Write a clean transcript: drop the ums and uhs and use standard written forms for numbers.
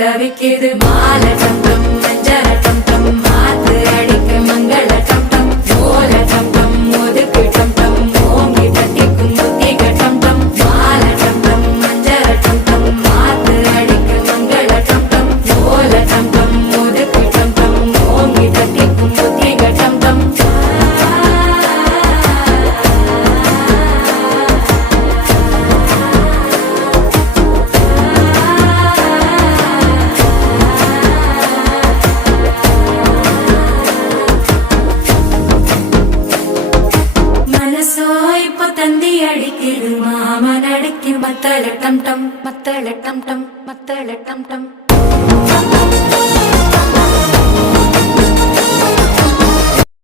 தவிக்குது மால டம் டம் மஞ்சள டம் டம் மாத்து அடிக்க மங்கள டம் டம் ஓல டம் டம் ஒதுக்கு டம் டம் ஓங்கி தட்டிக்கும் முத்திக டம் டம் மால டம் டம் மஞ்சள டம் டம் மாத்து அடிக்க மங்கள டம் டம் ஓல டம் டம் ஒதுக்கு டம் டம் ஓங்கி தட்டிக்கும் முத்திக டம் டம் இப்போ தந்தி அடிக்குது மாமன் அடிக்கு மத்தள டம் டம் மத்தள டம் டம் மத்தள டம் டம்